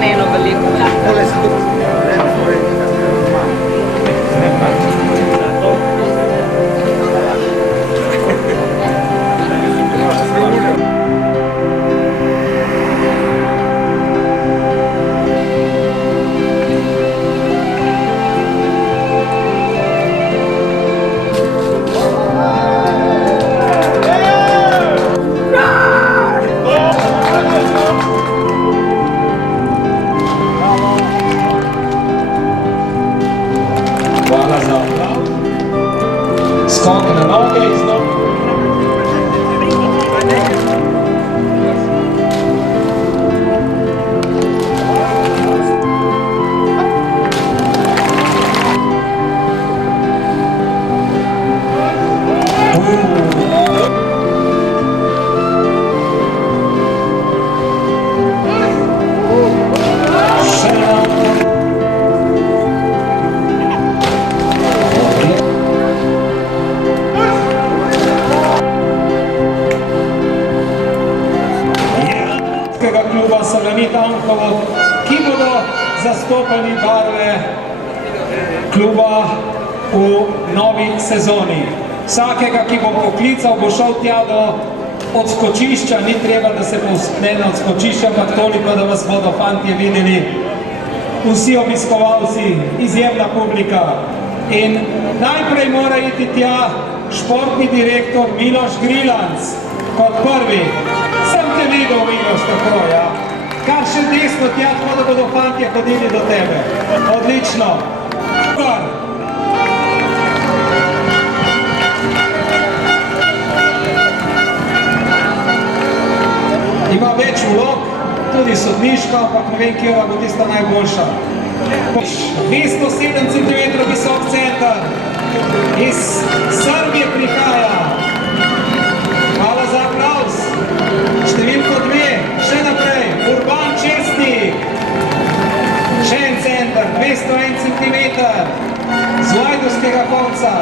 Neno veliko. Hvala za aplauz. Skok na noge in znova. Kluba Salonit Anhovo, ki bodo zastopali barve kluba v novi sezoni. Vsakega, ki bo poklical, bo šel tja do odskočišča, ni treba, da se povspne na odskočišča, ampak toliko, da vas bodo fantje videli. Vsi obiskovalci, izjemna publika. In najprej mora iti tja športni direktor Miloš Grilanc kot prvi. Sem te videl, Miloš, tako, ja. Kar še desno tja, tako da bodo fantje hodili do tebe. Odlično. Ima več vlog, tudi sodniška, ampak ne vem, kjera bo tista najboljša. 207 cm visok center. Iz Srbije prihaja. Hvala za aplauz. Številko 2, še naprej, Urban Čestnik. Še en center, 201 cm, z Vajdovskega konca.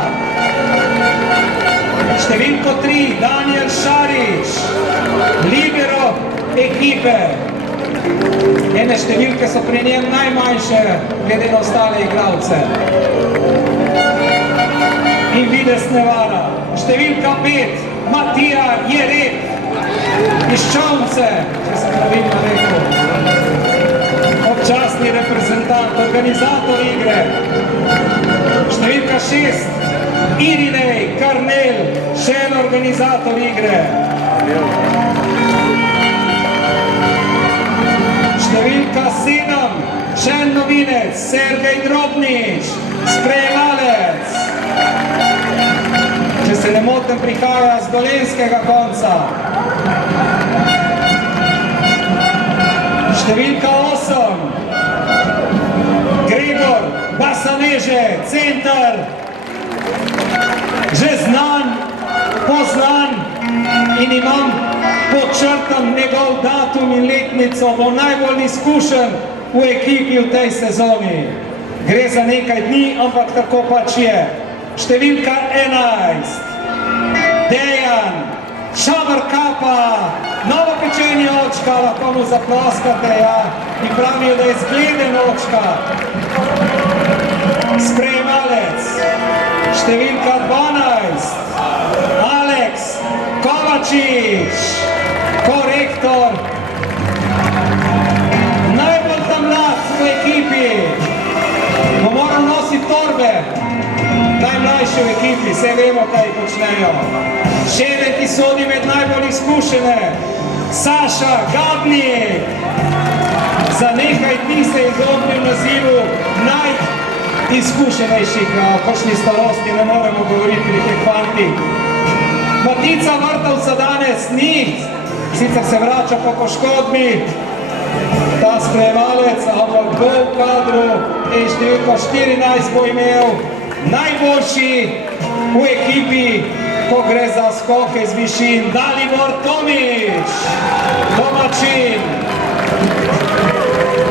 Številko 3, Daniel Šarič, libero ekipe. Ene številke so pri njem najmanjše, glede na ostale igralce. In Vides Nevara. Številka 5, Matija Jereb. Iz Čovnice, če sem pravilno rekel. Občasni reprezentant, organizator igre. Številka 6, Irinej Karnel, še en organizator igre. Številka 7, še en novinec, Sergej Drobnič, sprejemalec. Če se ne motim, prihaja z Dolenskega konca. Številka 8, Gregor Basaneže, center, že znan, poznan in imam podčrtan njegov datum in letnico, bo najbolj izkušen v ekipi v tej sezoni. Gre za nekaj dni, ampak tako pač je. Številka 11, Dejan Šabrkapa, novo pečenje očka, lahko mu zaploskate, ja, in pravijo, da je zgleden očka. Sprejemalec, številka 12, Aleks Kovačič, korektor, najbolj tam mlad v ekipi, bo moral nositi torbe, najmlajši v ekipi, vse vemo, kaj počnejo. Še eden, ki sodi med najbolj izkušene, Saša Gabnik. Za nekaj dni se je izognil nazivu najizkušenejših, o kakšni starosti ne moremo govoriti pri teh fantih. Matica Vrtovca danes ni, sicer se vrača po poškodbi, ta sprejemalec, ampak bo v kadru in številka 14 bo imel najboljši v ekipi, ko gre za skoke z višin, Dalibor Tomič, domačin.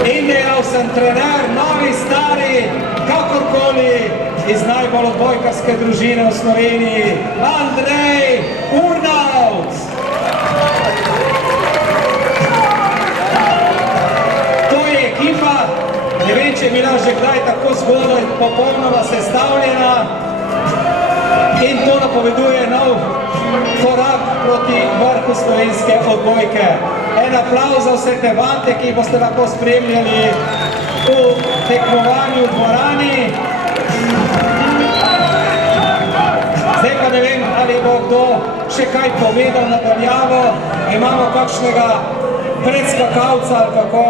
In delal sem trener, novi, stari, kakorkoli, iz najbolj odbojkarske družine v Sloveniji, Andrej Urnauc. To je ekipa. Ne vem, če je bila že kdaj tako zgodaj popolnoma sestavljena. In to napoveduje nov korak proti vrhu slovenske odbojke. En aplavz za vse te vante, ki boste lahko spremljali v tekmovanju v dvorani. Zdaj pa ne vem, ali bo kdo še kaj povedal nadaljavo. Imamo kakšnega predskakalca ali kako.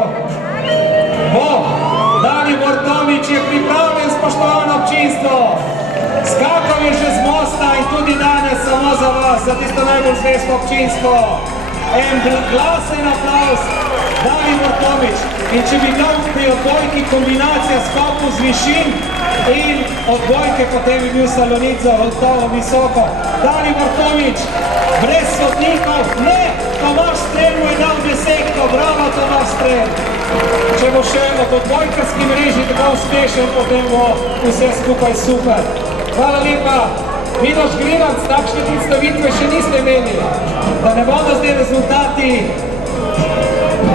Bo, Dalibor Tomič je pripravljen, spoštovano občinstvo. Skakal je že z mosta in tudi danes samo za vas, za tisto najbolj zvesto občinstvo. En glasen aplavz, Dalibor Tomič. In če bi dal pri odbojki kombinacija skokov z višin in odbojke, potem bi bil Salonit zagotovo visoko. Dalibor Tomič, brez sodnikov, ne, Tomaž Strel mu je dal 10, bravo Tomaž Strel. Če bo še od odbojkarski mreži tako uspešen, potem bo vse skupaj super. Hvala lepa. Miloš Grivac, takšne predstavitve še niste imeli. Da ne bodo zdaj rezultati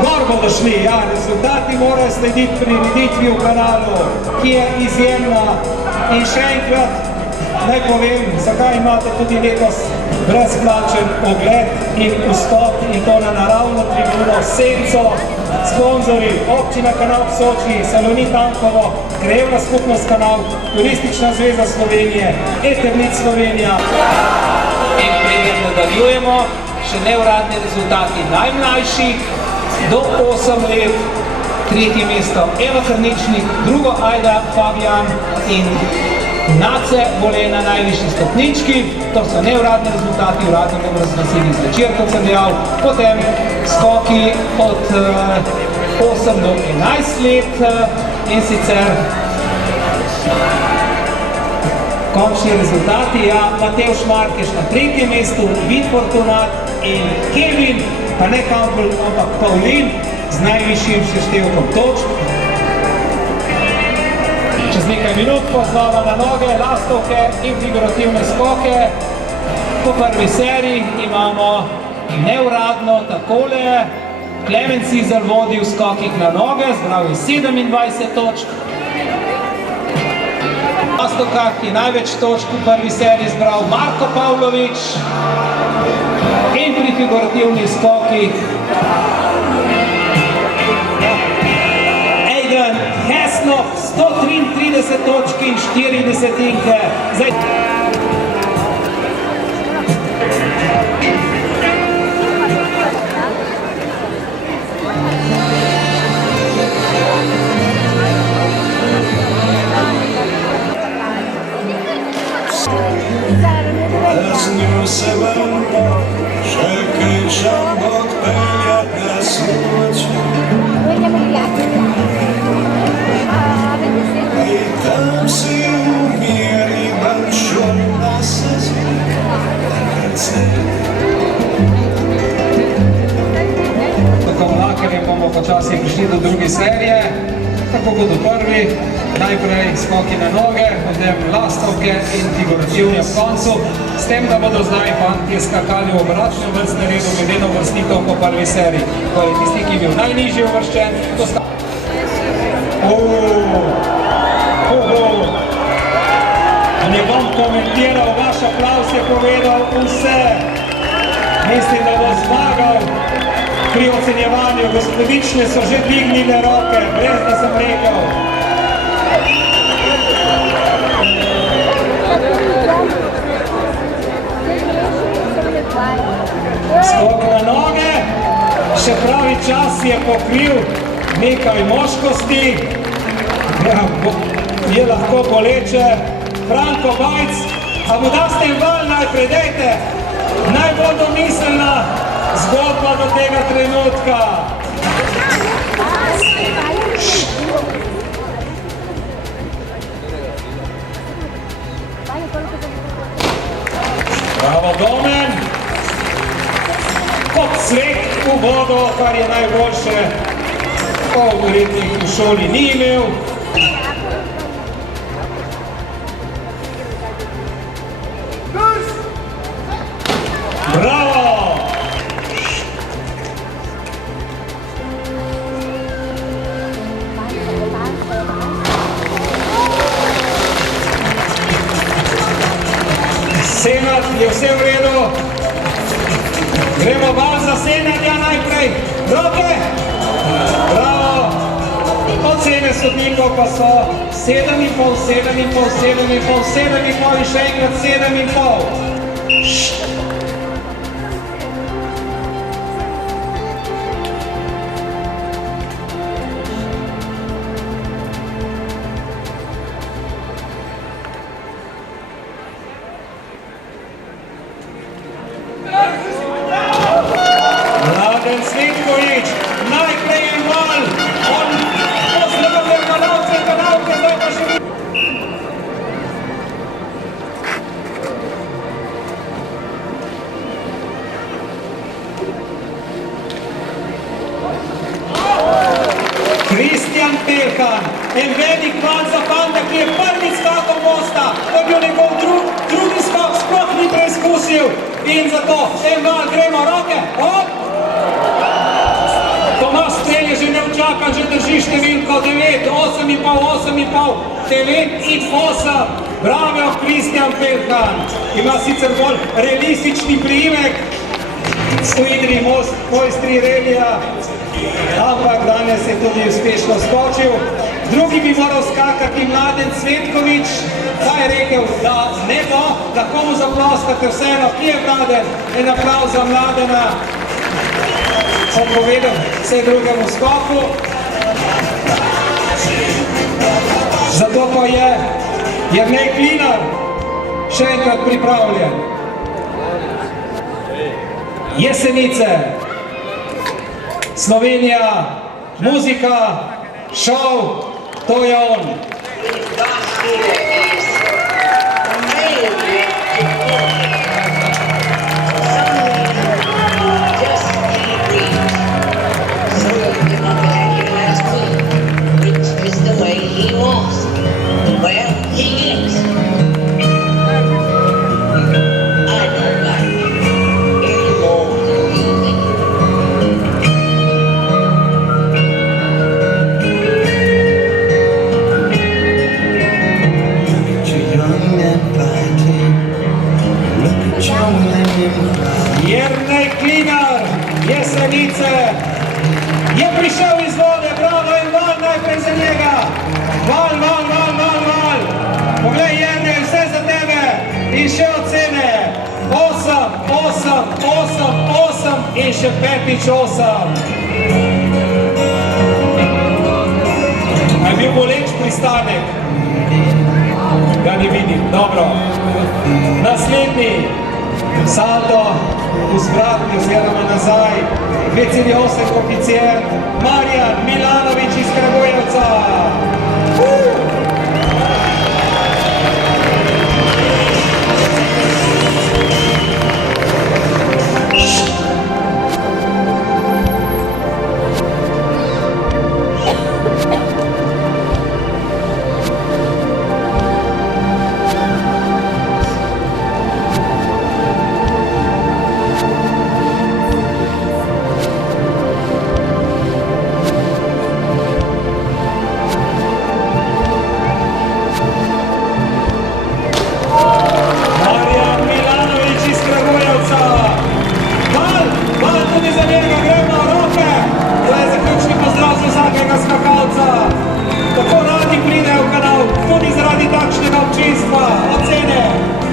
gor bodo šli. Ja, rezultati morajo slediti prireditvi v kanalu, ki je izjemna. In še enkrat naj povem, zakaj imate tudi letos brezplačen ogled in vstop in to na naravno tribuno Senco. Sponzori Občina Kanal v Soči, Salonit Anhovo, Krajevna skupnost Kanal, Turistična zveza Slovenije, Eternit Slovenija. In preden nadaljujemo, še neuradni rezultati najmlajših do 8 let, tretje mesto Eva Krničnik, drugo Ajda Fabijan in Nace Vole na najvišji stopnički. To so neuradni rezultati, uradno bomo razglasili zvečer, kot sem dejal. Potem skoki od 8 do 11 let in sicer končni rezultati. Ja, Matevž Markeš na tretjem mestu, Vid Fortunat in Kevin, pa ne Campbell, ampak Paulin z najvišjim seštevkom točk. Čez nekaj minut poznava na noge, lastovke in figurativne skoke. Po prvi seriji imamo neuradno takole. Klemen Cizelj vodi v skokih na noge, zbral je 27 točk. V lastovkah je največ točk v prvi seriji zbral Marko Pavlović. In pri figurativnih skokih Adrian Heslop, 133 točk in 4 desetinke. Bomo počasi prišli do druge serije, tako bodo prvi, najprej skoki na noge, potem lastovke in figurativni ob koncu, s tem, da bodo zdaj fantje skakali v obratnem vrstnem redu glede na uvrstitev po prvi seriji. Torej, tisti, ki je bil najnižji uvrščen, Ne bom komentiral, vaš aplavz je povedal vse. Mislim, da bo zmagal pri ocenjevanju. Gospodične so že dvignile roke, brez da sem rekel. Skok na noge, še pravi čas je pokril nekaj moškosti, je lahko boleče. Franko Bajc, a mu daste val najprej, dejte, najbolj domiselna zgodba do tega trenutka. Bravo Domen, kot cvet v vodo, kar je najboljše, polletnik v šoli ni imel. Bravo! je vse v redu. Gremo val za senjanja najprej. Roke! Bravo! Ocene sodnikov pa so 7,5, 7,5, 7,5, 7,5 in še enkrat 7,5. Mladen Cvetković, najprej en val, on pozdravlja gledalce, gledalke, zdaj pa še... Kristjan Peljhan, en velik val za fanta, ki je prvi skakal mosta, to je bil njegov drugi skok, sploh ni preizkusil. In zato en val, gremo roke, hop! Tomaž Strel je že neučakan, že drži številko 9, 8,5, 8,5, 9 in 8. Bravo, Kristjan Peljhan. Ima sicer bolj realistični priimek, Stoidri mojstri relija, ampak danes je tudi uspešno skočil. Drugi bi moral skakati Mladen Cvetković, pa je rekel, da ne bo, da komu zaploskate vseeno, ki je Mladen, en aplauz za Mladena. Bom povedal vse drugemu skoku. Zato pa je Jernej Klinar še enkrat pripravljen. Jesenice, Slovenija, muzika, šov, to je on. Jernej Klinar, Jesenice, je prišel iz vode, bravo, en val najprej za njega. Val, val, val, val, val. Poglej, Jernej, vse za tebe. In še ocene. 8, 8, 8, 8 in še petič 8. A je bil boleč pristanek? Ga ne vidim, dobro. Naslednji. Salto, vzvratni oziroma nazaj, 2,8 koeficient, Marjan Milanović iz Kragujevca. Tako radi pridejo v kanal, tudi zaradi takšnega občinstva. Ocene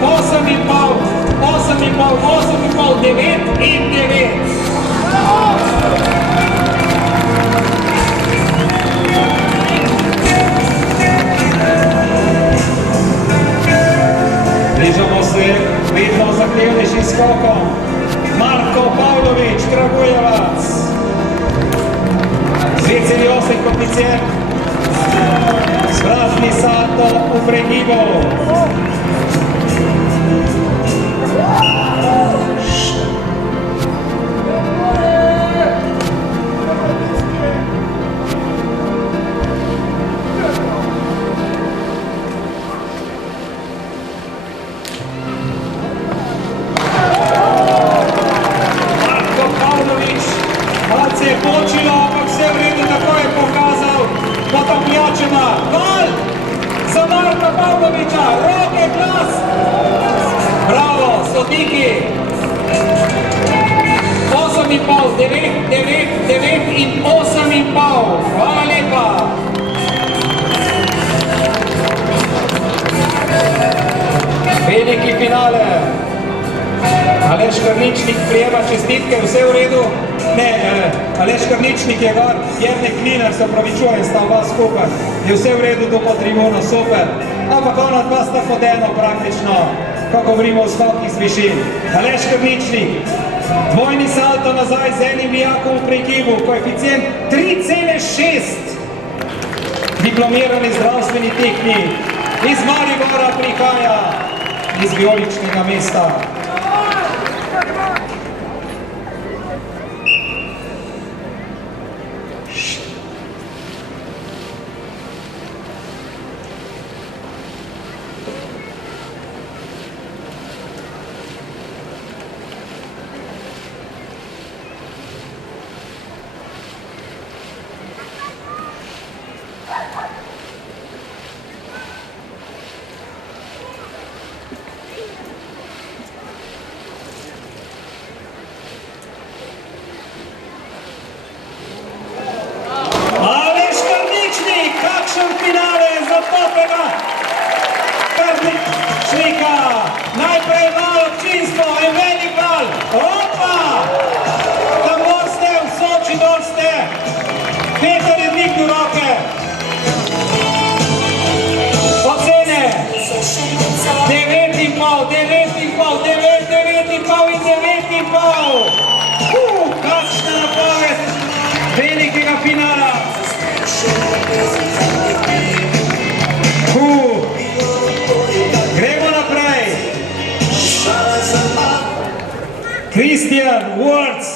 8,5, 8,5, 8,5, 9 in 9. Bližamo se vedno zahtevnejšim skokom. Marko Pavlović, Kragujevac. 2,8 koeficient. Zvratni salto v pregibu. Marko Pavlović, malce je počilo, ampak vse v redu, tako je pokazal. Potapljačima, val za Marka Pavlovića, roke, glas! Bravo, sodniki! 8,5, 9, 9, 9 in 8,5. Hvala lepa! Veliki finale. Aleš Karničnik prijema čestitke, vse v redu? Ne, Aleš Karničnik je gor, Jernej Kliner, se opravičujem, sta oba skupaj. Je vse v redu, to po tribunu, super. Ampak ona dva sta pod eno praktično, ko govorimo o skokih z višin. Aleš Karničnik, dvojni salto nazaj z enim vijakom v pregibu, koeficient 3,6. Diplomirani zdravstveni tehnik, iz Maribora prihaja, iz vijoličnega mesta. Najprej malo občinstvo, en velik val. Opa! Tam dol ste, v Soči dol ste. Peter je dvignil roke. Ocene. 9,5, 9,5, 9, 9,5 in 9,5. Kakšna napoved velikega finala. Gremo naprej. Kristjan Wurz,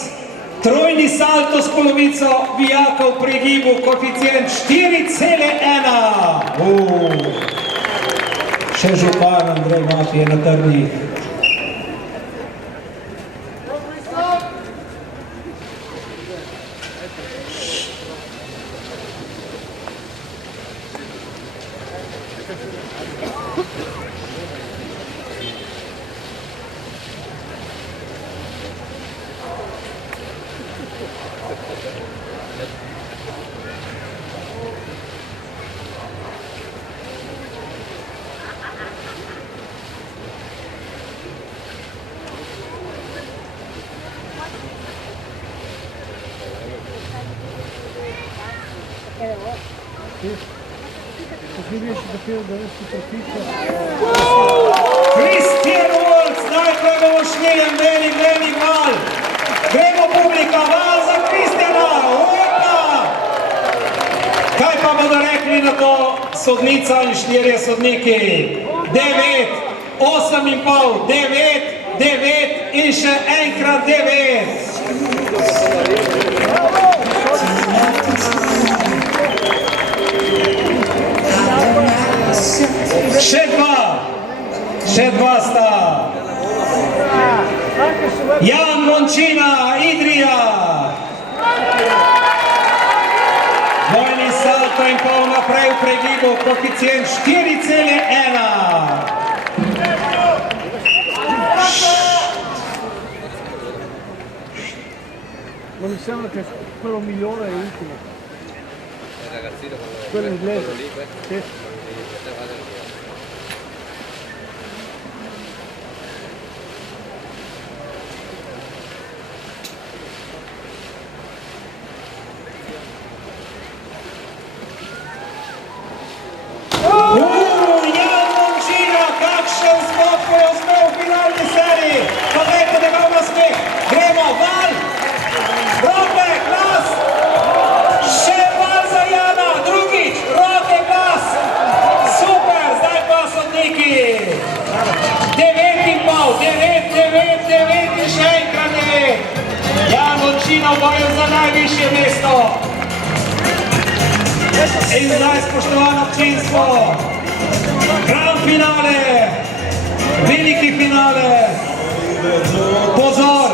trojni salto s polovico vijaka v pregibu, koeficient 4,1. Še župan Andrej Mati je na trnih. Kristjan Wurz, najprej bomo šli en velik val. Gremo publika, val za Kristjana, opa! Kaj pa bodo rekli na to sodnica in 4 sodniki? 9, 8,5, 9, 9 in še enkrat 9. Še dva sta. Jan Vončina, Idrija. Dvojni salto in pol naprej v pregibu, koeficient 4,1. Non mi sembra che quello migliore è l'ultimo. Il ragazzino Quello inglese. lì, Sì. Jan Vončina, kakšen skok ko je uspel v finalni seriji. Poglejte njegov nasmeh. Gremo, val. Roke, glas. Še val za Jana, drugič. Roke, glas. Super, zdaj pa sodniki. 9,5, 9, 9, 9 in še enkrat 9. Jan Vončina v boju za najvišje mesto. In zdaj, spoštovano občinstvo, grand finale, veliki finale, pozor,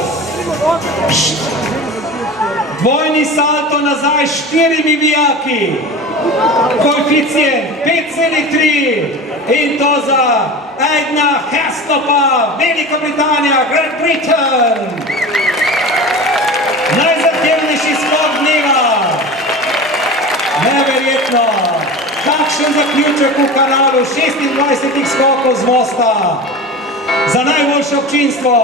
dvojni salto nazaj s 4 vijaki, koeficient 5,3 in to za Aidna Heslopa, Velika Britanija, Great Britain. Najzahtevnejši skok dneva. Neverjetno. Kakšen zaključek v kanalu 26 skokov z mosta. Za najboljše občinstvo.